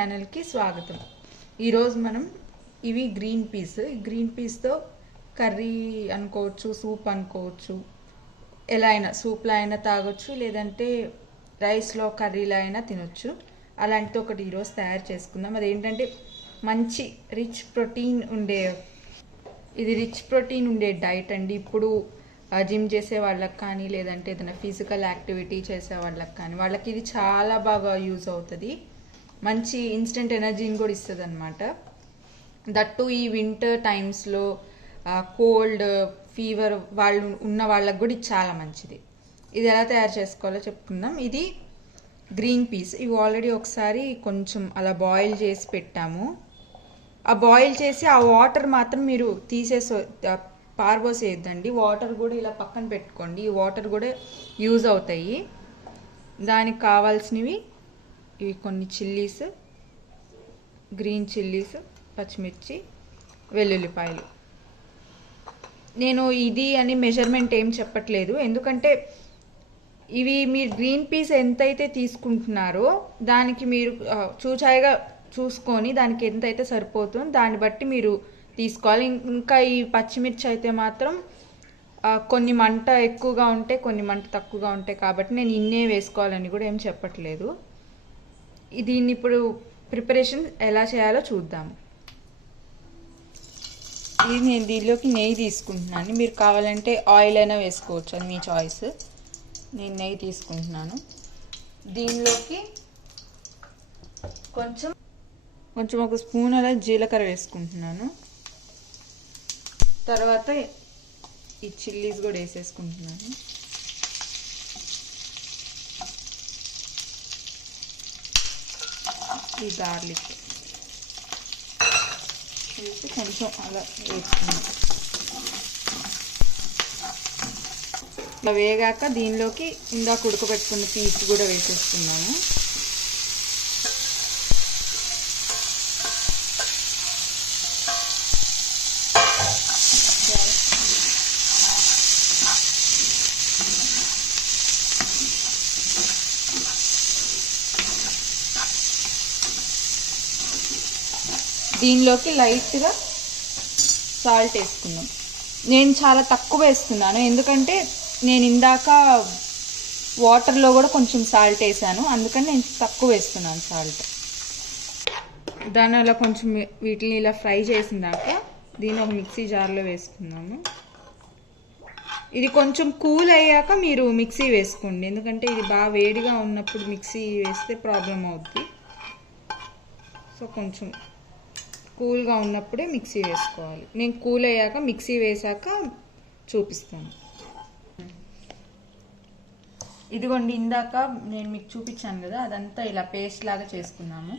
ఛానల్కి స్వాగతం. ఈరోజు మనం ఇవి గ్రీన్ పీస్తో కర్రీ అనుకోవచ్చు, సూప్ అనుకోవచ్చు, ఎలా అయినా సూప్లో అయినా తాగొచ్చు, లేదంటే రైస్లో కర్రీలో అయినా తినొచ్చు. అలాంటిది ఒకటి ఈరోజు తయారు చేసుకుందాం. అదేంటంటే మంచి రిచ్ ప్రోటీన్ ఉండే డైట్ అండి. ఇప్పుడు జిమ్ చేసే వాళ్ళకి కానీ, లేదంటే ఏదైనా ఫిజికల్ యాక్టివిటీ చేసే వాళ్ళకి కానీ, వాళ్ళకి ఇది చాలా బాగా యూజ్ అవుతుంది. మంచి ఇన్స్టెంట్ ఎనర్జీని కూడా ఇస్తుంది అనమాట. దట్టు ఈ వింటర్ టైమ్స్లో కోల్డ్ ఫీవర్ ఉన్న వాళ్ళకి కూడా ఇది చాలా మంచిది. ఇది ఎలా తయారు చేసుకోవాలో చెప్పుకుందాం. ఇది గ్రీన్ పీస్. ఇవి ఆల్రెడీ ఒకసారి కొంచెం అలా బాయిల్ చేసి పెట్టాము. ఆ బాయిల్ చేసి ఆ వాటర్ మాత్రం మీరు పారబోసేయద్దండి. వాటర్ కూడా ఇలా పక్కన పెట్టుకోండి. ఈ వాటర్ కూడా యూజ్ అవుతాయి. దానికి కావాల్సినవి ఇవి కొన్ని చిల్లీస్, గ్రీన్ చిల్లీస్, పచ్చిమిర్చి, వెల్లుల్లిపాయలు. నేను ఇది అని మెజర్మెంట్ ఏం చెప్పట్లేదు, ఎందుకంటే ఇవి మీరు గ్రీన్ పీస్ ఎంతైతే తీసుకుంటున్నారో దానికి మీరు చూచాయిగా చూసుకొని దానికి ఎంతైతే సరిపోతుందో దాన్ని బట్టి మీరు తీసుకోవాలి. ఇంకా ఈ పచ్చిమిర్చి అయితే మాత్రం కొన్ని మంట ఎక్కువగా ఉంటే కొన్ని మంట తక్కువగా ఉంటాయి, కాబట్టి నేను ఇన్నే వేసుకోవాలని కూడా ఏం చెప్పట్లేదు. దీన్ని ఇప్పుడు ప్రిపరేషన్ ఎలా చేయాలో చూద్దాము. ఇది నేను దీనిలోకి నెయ్యి తీసుకుంటున్నాను. మీరు కావాలంటే ఆయిల్ అయినా వేసుకోవచ్చు, అది మీ చాయిస్. నేను నెయ్యి తీసుకుంటున్నాను. దీనిలోకి కొంచెం ఒక స్పూన్ అలా జీలకర్ర వేసుకుంటున్నాను. తర్వాత ఈ చిల్లీస్ కూడా వేసేసుకుంటున్నాను. ఈ గార్లిక్ వేసి కొంచెం అలా వేసుకున్నాను. ఇలా వేగాక దీనిలోకి ఇందాక ఉడకబెట్టుకున్న పీస్ కూడా వేసేసుకున్నాము. దీనిలోకి లైట్గా సాల్ట్ వేసుకుందాం. నేను చాలా తక్కువ వేస్తున్నాను, ఎందుకంటే నేను ఇందాక వాటర్లో కూడా కొంచెం సాల్ట్ వేసాను, అందుకని నేను తక్కువ వేస్తున్నాను సాల్ట్. దాన్ని అలా కొంచెం వీటిని ఇలా ఫ్రై చేసిందాక దీన్ని ఒక మిక్సీ జార్లో వేసుకుందాము. ఇది కొంచెం కూల్ అయ్యాక మీరు మిక్సీ వేసుకోండి, ఎందుకంటే ఇది బాగా వేడిగా ఉన్నప్పుడు మిక్సీ వేస్తే ప్రాబ్లం అవుద్ది. సో కొంచెం కూల్గా ఉన్నప్పుడే మిక్సీ వేసుకోవాలి. నేను కూల్ అయ్యాక మిక్సీ వేసాక చూపిస్తాను. ఇదిగోండి, ఇందాక నేను మీకు చూపించాను కదా, అదంతా ఇలా పేస్ట్ లాగా చేసుకున్నాము.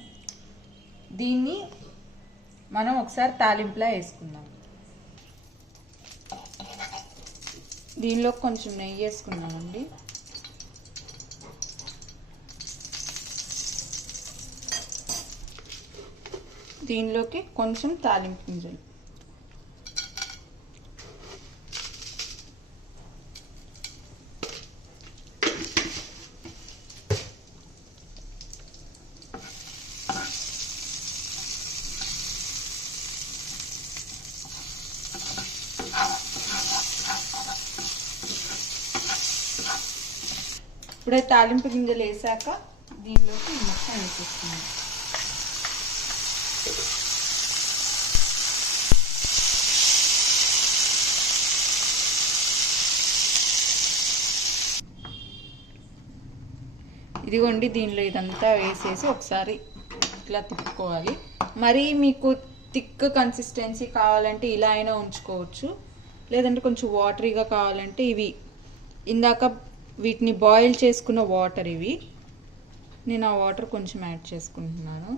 దీన్ని మనం ఒకసారి తాలింపులా వేసుకుందాం. దీనిలో కొంచెం నెయ్యి వేసుకున్నామండి. దీనిలోకి కొంచెం తాలింపు గింజలు, ఇప్పుడే తాలింపు గింజలు వేసాక దీనిలోకి మొత్తం వేసేస్తున్నాను. ఇదిగోండి, దీనిలో ఇదంతా వేసేసి ఒకసారి ఇట్లా తిప్పుకోవాలి. మరి మీకు థిక్ కన్సిస్టెన్సీ కావాలంటే ఇలా అయినా ఉంచుకోవచ్చు, లేదంటే కొంచెం వాటరీగా కావాలంటే ఇవి ఇందాక వీటిని బాయిల్ చేసుకున్న వాటర్ ఇవి, నేను ఆ వాటర్ కొంచెం యాడ్ చేసుకుంటున్నాను.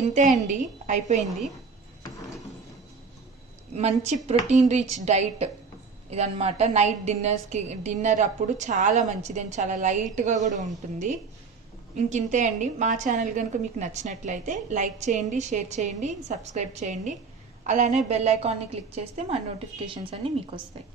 ఇంతే అండి, అయిపోయింది. మంచి ప్రోటీన్ రిచ్ డైట్ ఇదన్నమాట. నైట్ డిన్నర్ అప్పుడు చాలా మంచిది, చాలా లైట్గా కూడా ఉంటుంది. ఇంతే అండి. మా ఛానల్ కనుక మీకు నచ్చినట్లయితే లైక్ చేయండి, షేర్ చేయండి, సబ్స్క్రైబ్ చేయండి. అలానే బెల్ ఐకాన్ని క్లిక్ చేస్తే మా నోటిఫికేషన్స్ అన్నీ మీకు వస్తాయి.